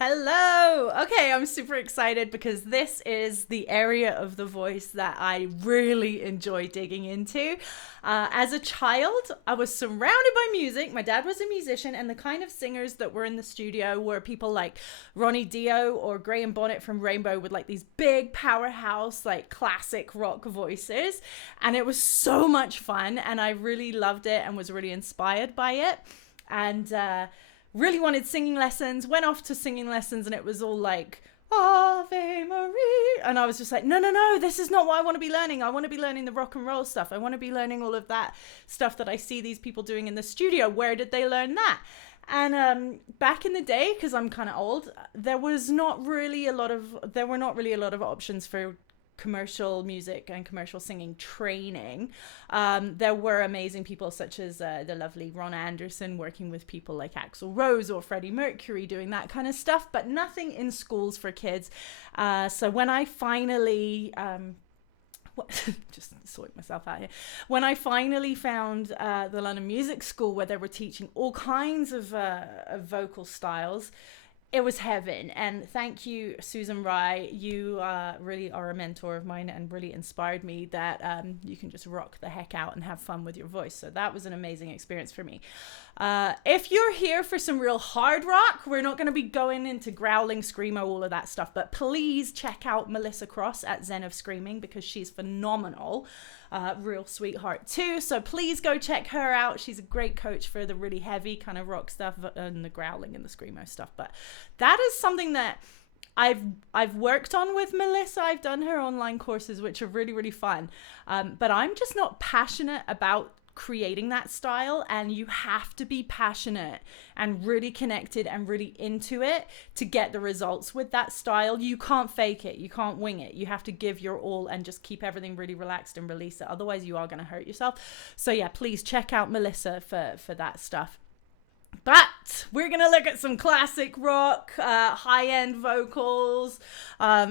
Hello. Okay, I'm super excited because this is the area of the voice that I really enjoy digging into. As a child, I was surrounded by music. My dad was a musician, and the kind of singers that were in the studio were people like Ronnie Dio or Graham Bonnet from Rainbow with like these big powerhouse, like classic rock voices. And it was so much fun, and I really loved it and was really inspired by it. And, really wanted singing lessons, went off to singing lessons, and it was all like Ave Maria, and I was just like, no, this is not what I want to be learning. I want to be learning the rock and roll stuff. I want to be learning all of that stuff that I see these people doing in the studio. Where did they learn that? And back in the day, because I'm kind of old, there were not really a lot of options for commercial music and commercial singing training. There were amazing people such as the lovely Ron Anderson working with people like Axl Rose or Freddie Mercury doing that kind of stuff, but nothing in schools for kids. So when I finally just sort myself out here. When I finally found the London Music School, where they were teaching all kinds of vocal styles, it was heaven. And thank you, Susan Rye. You really are a mentor of mine and really inspired me that you can just rock the heck out and have fun with your voice. So that was an amazing experience for me. If you're here for some real hard rock, we're not going to be going into growling, screamo, all of that stuff. But please check out Melissa Cross at Zen of Screaming, because she's phenomenal. Real sweetheart too. So please go check her out. She's a great coach for the really heavy kind of rock stuff and the growling and the screamo stuff. But that is something that I've worked on with Melissa. I've done her online courses, which are really, really fun. But I'm just not passionate about creating that style, and you have to be passionate and really connected and really into it to get the results with that style. You can't fake it, you can't wing it. You have to give your all and just keep everything really relaxed and release it, otherwise you are going to hurt yourself. So yeah, please check out Melissa for that stuff. But we're going to look at some classic rock, high-end vocals,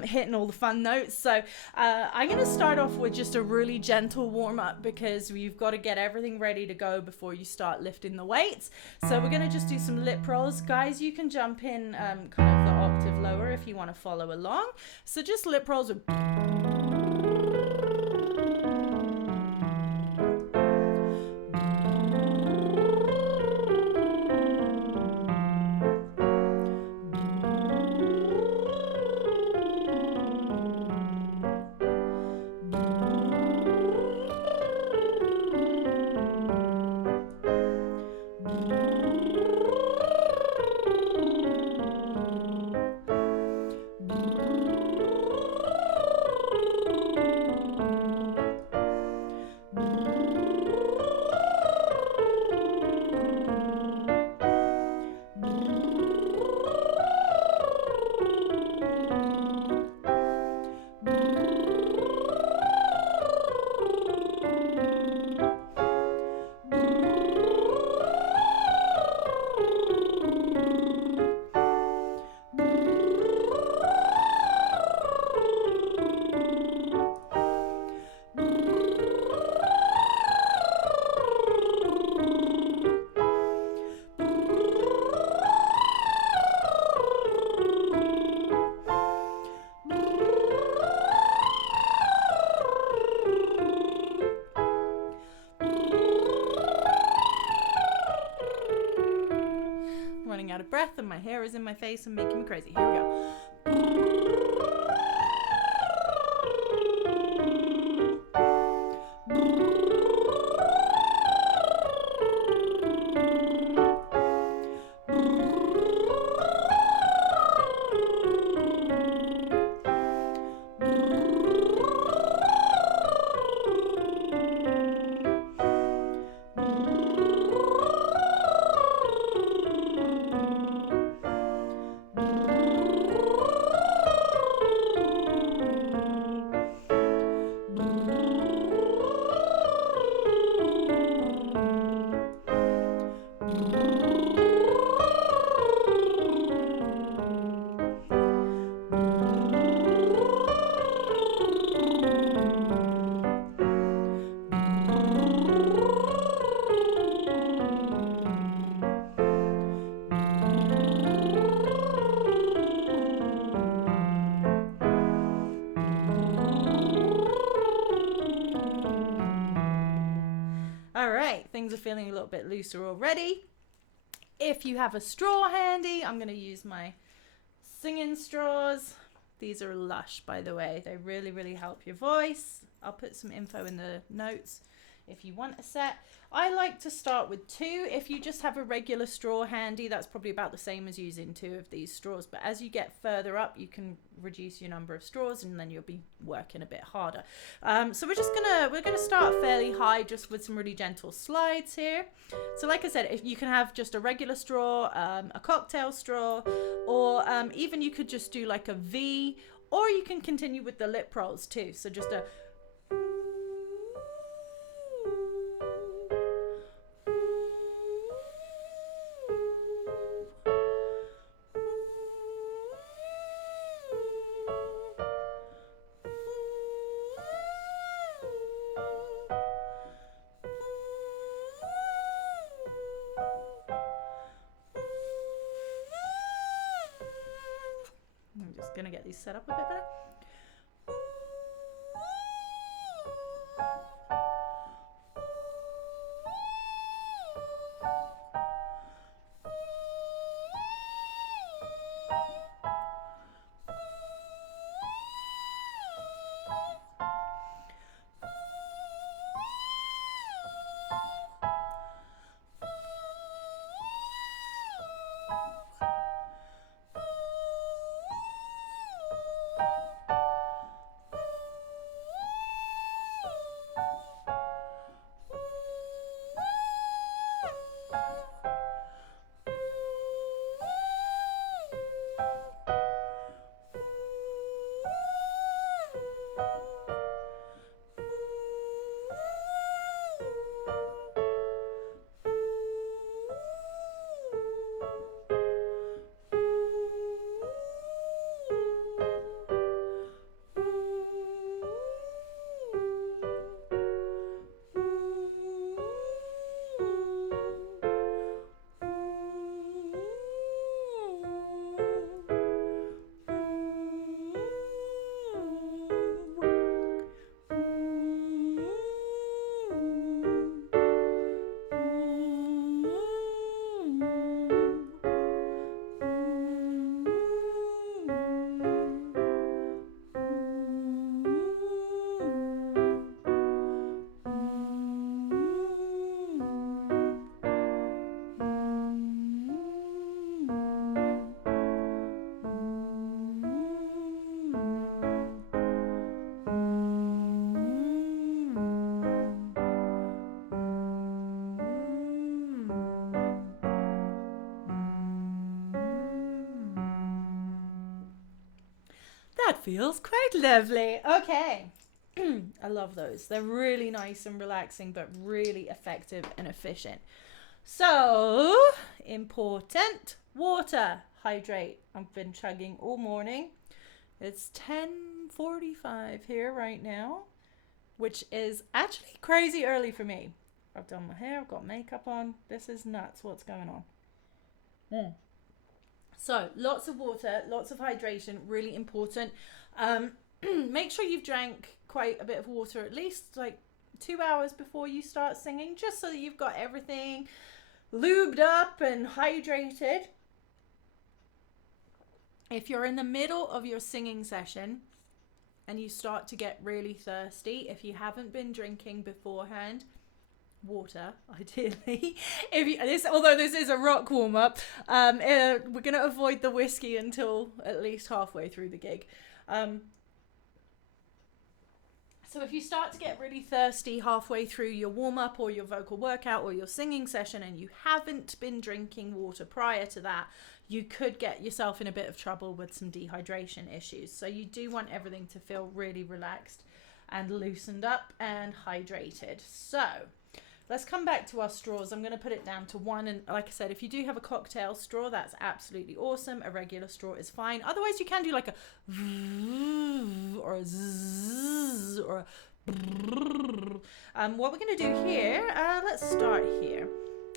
hitting all the fun notes. So I'm going to start off with just a really gentle warm-up, because you've got to get everything ready to go before you start lifting the weights. So we're going to just do some lip rolls. Guys, you can jump in kind of the octave lower if you want to follow along. So just lip rolls with... Out of breath and my hair is in my face and making me crazy. Here we go. strings are feeling a little bit looser already. If you have a straw handy, I'm going to use my singing straws. These are Lush, by the way. They really, really help your voice. I'll put some info in the notes if you want a set. I like to start with 2. If you just have a regular straw handy, that's probably about the same as using 2 of these straws. But as you get further up, you can reduce your number of straws, and then you'll be working a bit harder. So we're gonna start fairly high, just with some really gentle slides here. So like I said, if you can have just a regular straw, a cocktail straw, or even you could just do like a V, or you can continue with the lip rolls too. So just a I'm just gonna get these set up a bit better. That feels quite lovely. Okay. I love those. They're really nice and relaxing, but really effective and efficient. So, important. Water. Hydrate. I've been chugging all morning. It's 10:45 here right now, which is actually crazy early for me. I've done my hair. I've got makeup on. This is nuts what's going on. So lots of water, lots of hydration, really important. Make sure you've drank quite a bit of water, at least like 2 hours before you start singing, just so that you've got everything lubed up and hydrated. If you're in the middle of your singing session and you start to get really thirsty, if you haven't been drinking beforehand, water ideally. Although this is a rock warm-up, we're going to avoid the whiskey until at least halfway through the gig. So if you start to get really thirsty halfway through your warm-up or your vocal workout or your singing session and you haven't been drinking water prior to that, you could get yourself in a bit of trouble with some dehydration issues. So you do want everything to feel really relaxed and loosened up and hydrated. So let's come back to our straws. I'm going to put it down to 1. And like I said, if you do have a cocktail straw, that's absolutely awesome. A regular straw is fine. Otherwise, you can do like a or a zzz or a what we're going to do here, let's start here.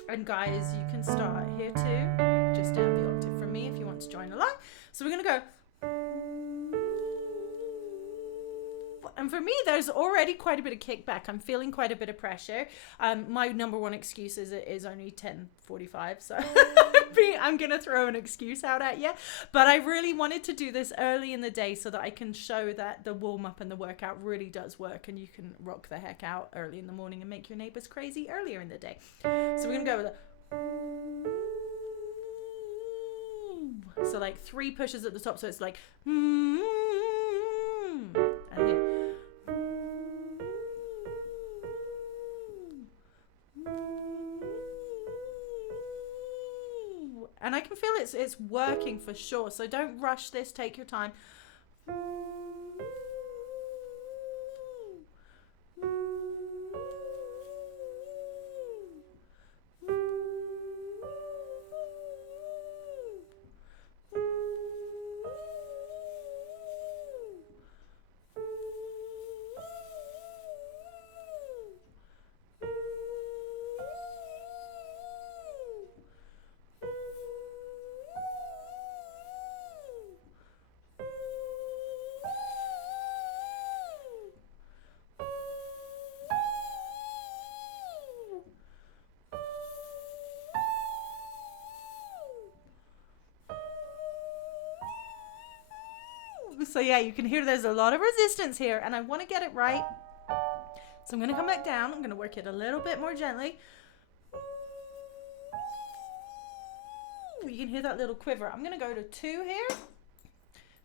And guys, you can start here too, just down the octave from me if you want to join along. So we're going to go And for me, there's already quite a bit of kickback. I'm feeling quite a bit of pressure. My number one excuse is it is only 10:45, so I'm gonna throw an excuse out at you. But I really wanted to do this early in the day so that I can show that the warm up and the workout really does work, and you can rock the heck out early in the morning and make your neighbors crazy earlier in the day. So we're gonna go with it. So like 3 pushes at the top, so it's like and here. And I can feel it's working for sure. So don't rush this, take your time. So yeah, you can hear there's a lot of resistance here, and I want to get it right. So I'm going to come back down. I'm going to work it a little bit more gently. You can hear that little quiver. I'm going to go to 2 here.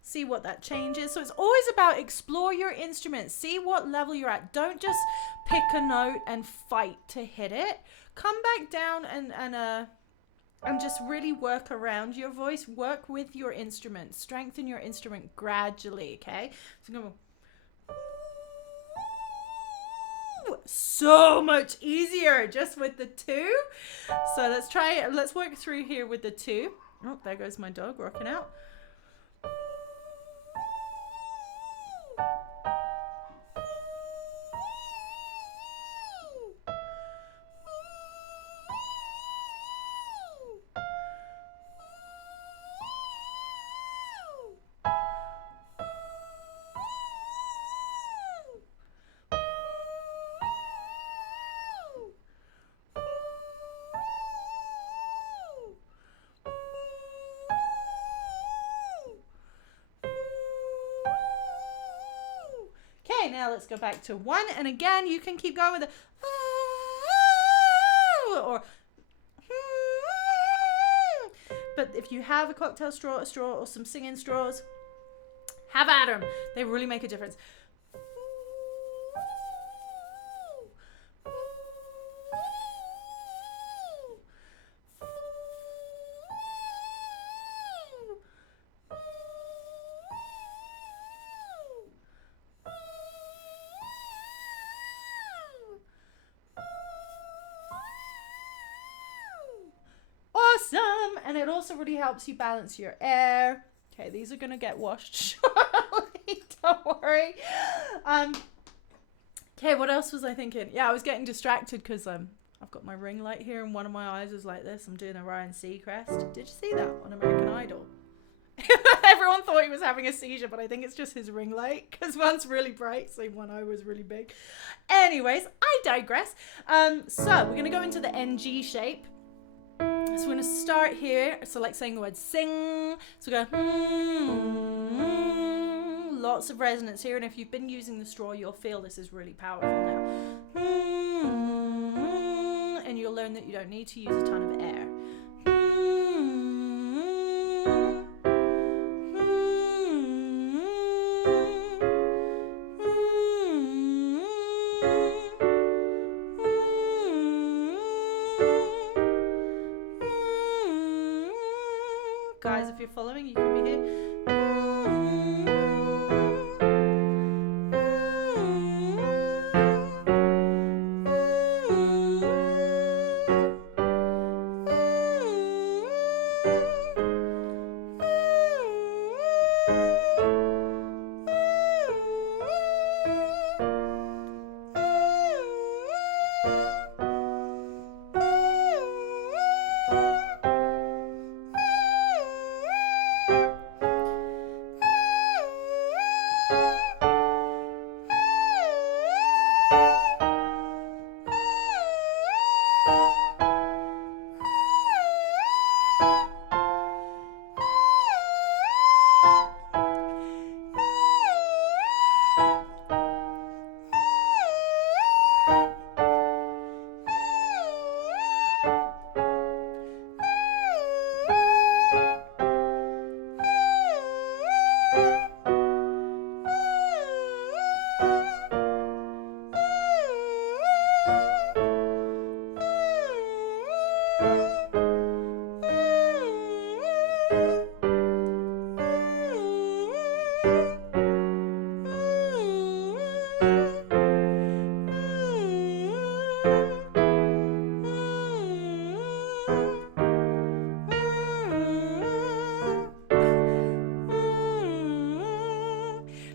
See what that changes. So it's always about explore your instrument. See what level you're at. Don't just pick a note and fight to hit it. Come back down and just really work around your voice. Work with your instrument. Strengthen your instrument gradually, okay? So I'm going to... So much easier just with the 2. So let's try it. Let's work through here with the 2. Oh, there goes my dog rocking out. Okay, now let's go back to 1, and again you can keep going with the or but if you have a cocktail straw, or some singing straws, have at them. They really make a difference. Awesome. And it also really helps you balance your air. Okay, these are gonna get washed shortly. Don't worry. Okay, what else was I thinking? Yeah, I was getting distracted because I've got my ring light here and one of my eyes is like this. I'm doing a Ryan Seacrest. Did you see that on American Idol? Everyone thought he was having a seizure, but I think it's just his ring light because one's really bright, so one eye was really big. Anyways, I digress. So we're gonna go into the NG shape. So we're going to start here. So like saying the word sing. So we go, lots of resonance here. And if you've been using the straw, you'll feel this is really powerful now. And you'll learn that you don't need to use a ton of air. Guys, if you're following, you can be here.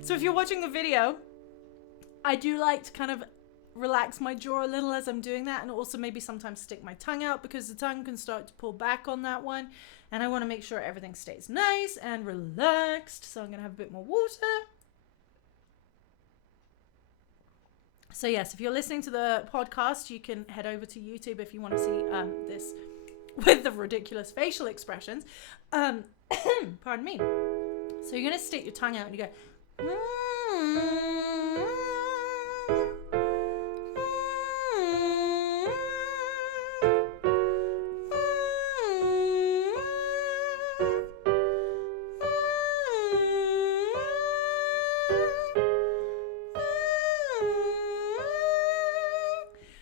So if you're watching the video, I do like to kind of relax my jaw a little as I'm doing that, and also maybe sometimes stick my tongue out because the tongue can start to pull back on that one, and I want to make sure everything stays nice and relaxed. So I'm gonna have a bit more water. So yes, if you're listening to the podcast, you can head over to YouTube if you want to see this with the ridiculous facial expressions. Pardon me. So you're gonna stick your tongue out and you go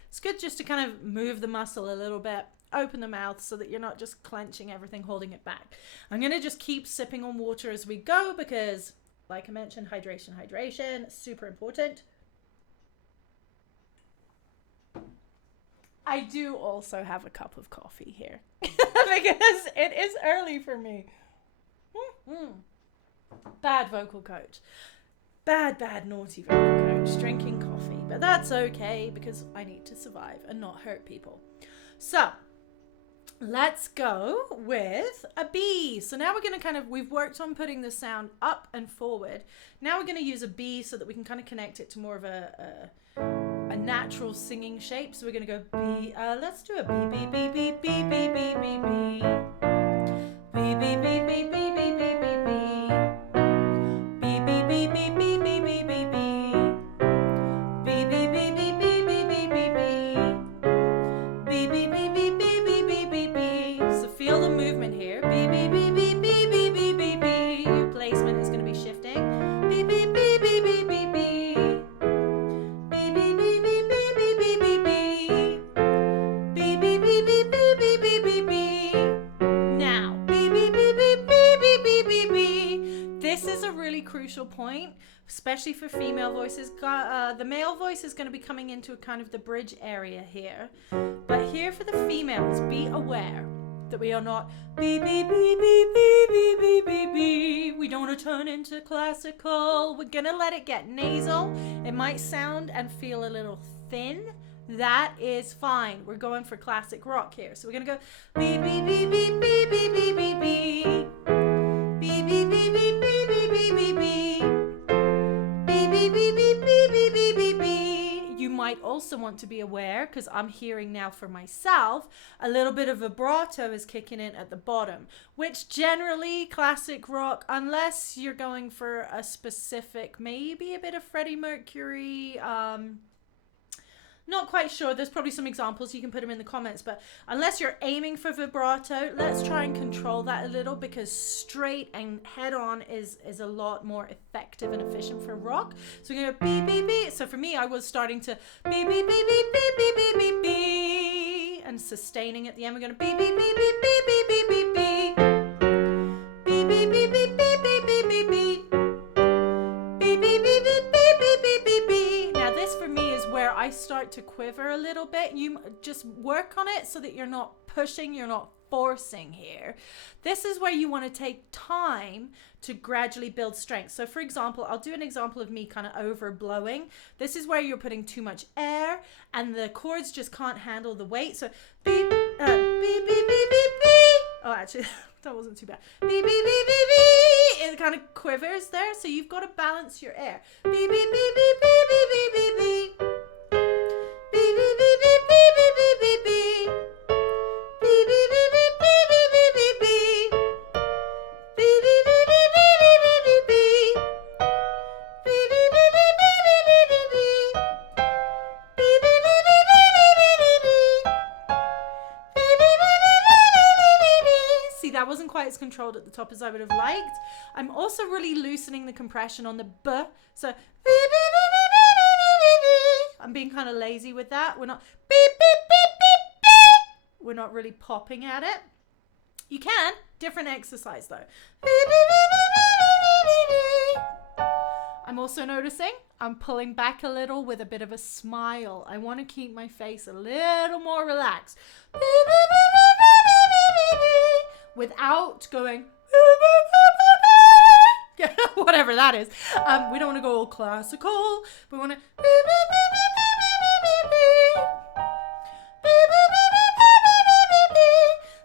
It's good just to kind of move the muscle a little bit, open the mouth so that you're not just clenching everything, holding it back. I'm going to just keep sipping on water as we go because, like I mentioned, hydration, super important. I do also have a cup of coffee here because it is early for me. Bad vocal coach. Bad, naughty vocal coach, drinking coffee. But that's okay because I need to survive and not hurt people. So let's go with a B. So now we're going to we've worked on putting the sound up and forward. Now we're going to use a B so that we can kind of connect it to more of a natural singing shape. So we're going to go B. Let's do a B, B, B, B, B, B, B, B, B. B, B, B, B, B, B, B, B, B. B, B, B, B, B, B, B, B, B. B, B, B, B, B, B, B, B, B. B, B, B, B, B, B, B, B, B. So feel the movement here. B, B, B, B, B, B, B, B, B. Your placement is going to be shifting. B, B, B, B, B, B, B. B, B, B, B, B, B, B, B, B. B, B, B, B, B, B, B, B, B. Now, B, B, B, B, B, B, B, B, B. This is a really crucial point, especially for female voices. The male voice is going to be coming into kind of the bridge area here. But here for the females, be aware that we are not B, B, B, B, B, B, B, B, B. We don't want to turn into classical. We're going to let it get nasal. It might sound and feel a little thin. That is fine. We're going for classic rock here. So we're going to go B, B, B, B, B, B, B, B, B. B, B, B, B, B, B, B, B, B. B, B, B, B, B, B, B, B, B. You might also want to be aware, because I'm hearing now for myself, a little bit of vibrato is kicking in at the bottom, which generally classic rock, unless you're going for a specific, maybe a bit of Freddie Mercury, not quite sure. There's probably some examples. You can put them in the comments. But unless you're aiming for vibrato, let's try and control that a little, because straight and head on is a lot more effective and efficient for rock. So we're going to go B, B, B. So for me, I was starting to B, B, B, B, B, B, B, B, B. And sustaining at the end. We're going to B, B, B, B, B, B, B, B, B. B, B, B, B, B, B, B, B, B. B, B, B, B, B, B, B, B. Now this for me is where I start to quiver a little bit. You just work on it so that you're not pushing, you're not forcing here. This is where you want to take time to gradually build strength. So for example, I'll do an example of me kind of overblowing. This is where you're putting too much air and the chords just can't handle the weight. So beep, beep, beep, beep, beep, beep. Oh, actually, that wasn't too bad. Beep, beep, beep, beep, beep. It kind of quivers there. So you've got to balance your air. Beep, beep, beep, beep, beep, beep, beep, beep, beep. Beep, beep, beep, beep, beep, beep, beep, beep, beep. Beep, beep, beep, beep, beep, beep, beep, beep, beep. Beep, beep, beep, beep, beep, beep, beep, beep, beep. Beep, beep, beep, beep, beep, beep, beep, beep, beep. Beep, beep, beep, beep, beep, beep, beep, beep. Beep, beep, beep, beep, beep, beep, beep. See, that wasn't quite as controlled at the top as I would have liked. I'm also really loosening the compression on the B. So, beep, beep, beep, beep, beep, beep, beep, beep. I'm being kind of lazy with that. We're not beep, beep, beep, beep, beep. We're not really popping at it. You can. Different exercise though. Beep, beep, beep, beep, beep, beep, beep, beep. I'm also noticing I'm pulling back a little with a bit of a smile. I want to keep my face a little more relaxed. Beep, beep, beep, beep, beep, beep, beep, beep. Without going whatever that is. We don't want to go all classical. We want to.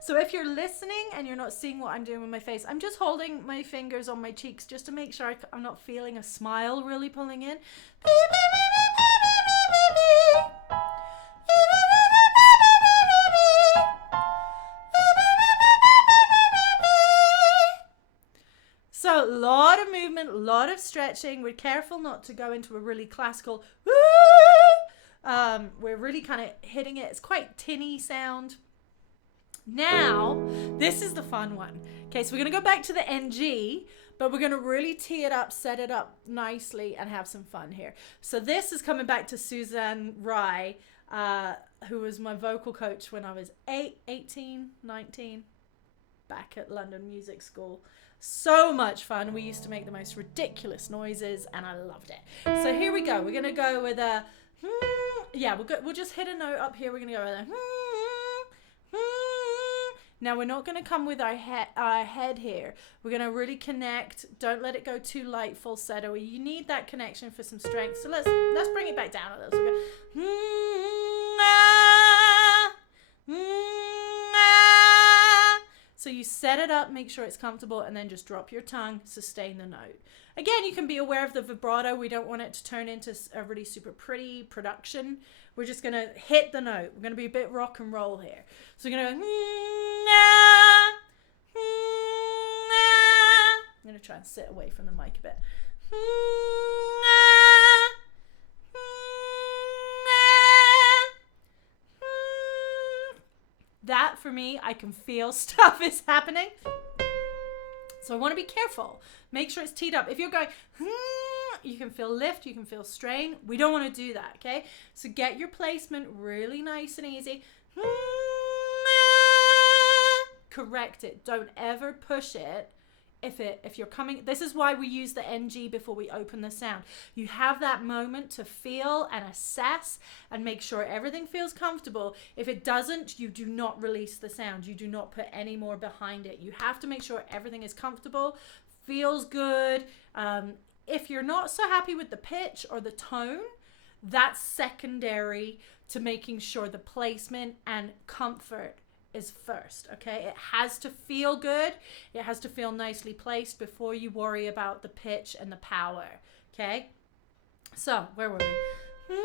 So if you're listening and you're not seeing what I'm doing with my face, I'm just holding my fingers on my cheeks just to make sure I'm not feeling a smile really pulling in. So a lot of movement, a lot of stretching. We're careful not to go into a really classical we're really kind of hitting it. It's quite tinny sound. Now, this is the fun one. Okay, so we're going to go back to the NG, but we're going to really tee it up, set it up nicely, and have some fun here. So this is coming back to Suzanne Rye, who was my vocal coach when I was 18, 19, back at London Music School. So much fun. We used to make the most ridiculous noises, and I loved it. So here we go. We're going to go with a... we'll just hit a note up here. We're going to go with a... Now we're not going to come with our head here. We're going to really connect. Don't let it go too light, falsetto. You need that connection for some strength. So let's bring it back down a little. So So you set it up, make sure it's comfortable, and then just drop your tongue, sustain the note. Again, you can be aware of the vibrato. We don't want it to turn into a really super pretty production. We're just going to hit the note. We're going to be a bit rock and roll here. So we're going to go... I'm going to try and sit away from the mic a bit. That, for me, I can feel stuff is happening. So I want to be careful. Make sure it's teed up. If you're going, you can feel lift, you can feel strain. We don't want to do that, okay? So get your placement really nice and easy. Correct it. Don't ever push it. If you're coming, this is why we use the NG before we open the sound. You have that moment to feel and assess and make sure everything feels comfortable. If it doesn't, you do not release the sound. You do not put any more behind it. You have to make sure everything is comfortable, feels good. If you're not so happy with the pitch or the tone, that's secondary to making sure the placement and comfort is first, okay? It has to feel good. It has to feel nicely placed before you worry about the pitch and the power, okay? So, where were we?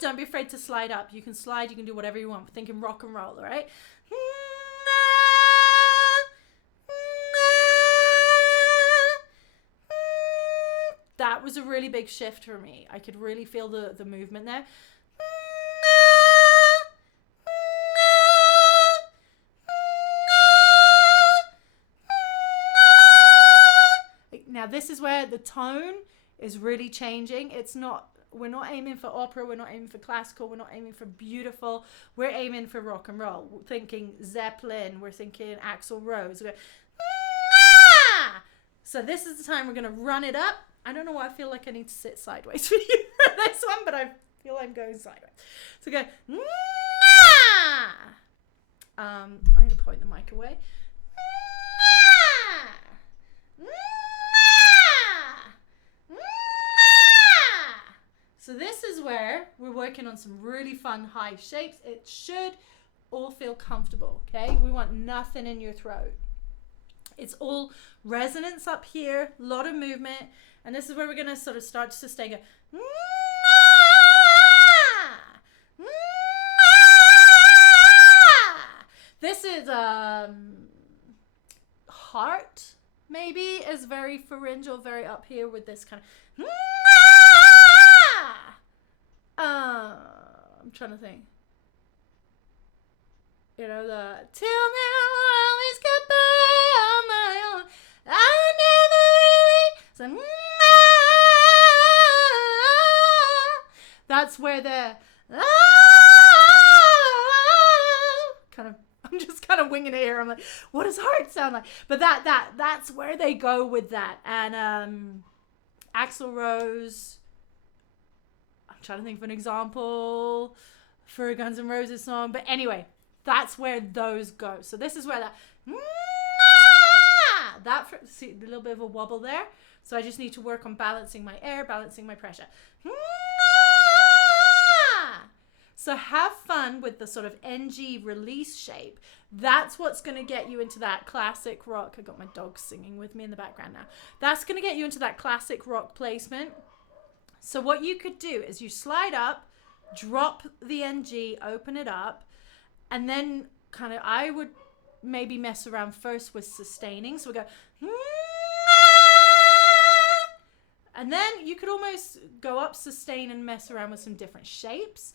Don't be afraid to slide up. You can slide, you can do whatever you want. We're thinking rock and roll, all right? That was a really big shift for me. I could really feel the movement there. Now this is where the tone is really changing. We're not aiming for opera, we're not aiming for classical, we're not aiming for beautiful, we're aiming for rock and roll. We're thinking Zeppelin, we're thinking Axl Rose. So this is the time we're going to run it up. I don't know why I feel like I need to sit sideways for you for this one, but I feel I'm going sideways. So go. I'm going to point the mic away. So this is where we're working on some really fun high shapes. It should all feel comfortable, okay? We want nothing in your throat. It's all resonance up here, a lot of movement, and this is where we're going to sort of start to sustain. Go. This is heart, maybe, is very pharyngeal, very up here with this kind of. I'm trying to think. You know, the till now I always got by on my own. I never really. So, that's where the kind of. I'm just kind of winging it here. I'm like, what does heart sound like? But that's where they go with that. And Axl Rose. I'm trying to think of an example for a Guns N' Roses song. But anyway, that's where those go. So this is where that that for, see, a little bit of a wobble there. So I just need to work on balancing my air, balancing my pressure. So have fun with the sort of NG release shape. That's what's going to get you into that classic rock. I got my dog singing with me in the background now. That's going to get you into that classic rock placement. So what you could do is you slide up, drop the NG, open it up, and then kind of, I would maybe mess around first with sustaining. So we go, and then you could almost go up, sustain, and mess around with some different shapes.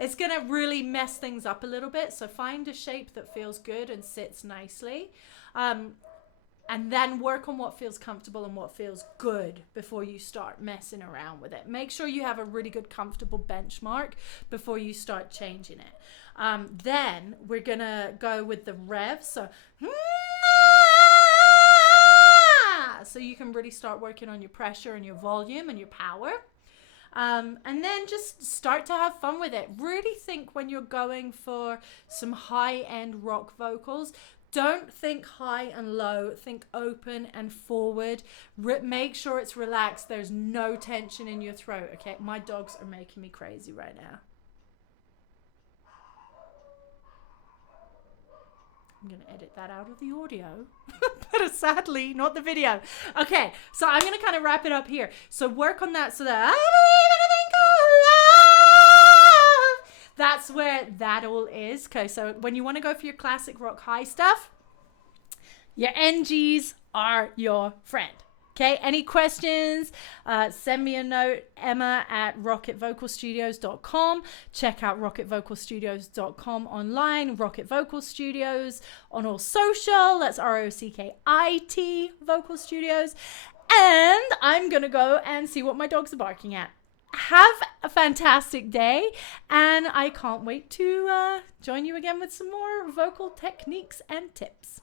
It's going to really mess things up a little bit. So find a shape that feels good and sits nicely. And then work on what feels comfortable and what feels good before you start messing around with it. Make sure you have a really good, comfortable benchmark before you start changing it. Then we're going to go with the rev. So you can really start working on your pressure and your volume and your power. And then just start to have fun with it. Really think when you're going for some high-end rock vocals, don't think high and low. Think open and forward. Make sure it's relaxed. There's no tension in your throat. Okay, my dogs are making me crazy right now. I'm going to edit that out of the audio, but sadly not the video. Okay, so I'm going to kind of wrap it up here. So work on that so that I believe in a thing called love. That's where that all is. Okay, so when you want to go for your classic rock high stuff, your NGs are your friend. Okay, any questions? Send me a note, emma@rockitvocalstudios.com. Check out rockitvocalstudios.com online, Rockit Vocal Studios on all social. That's ROCKIT Vocal Studios. And I'm going to go and see what my dogs are barking at. Have a fantastic day, and I can't wait to join you again with some more vocal techniques and tips.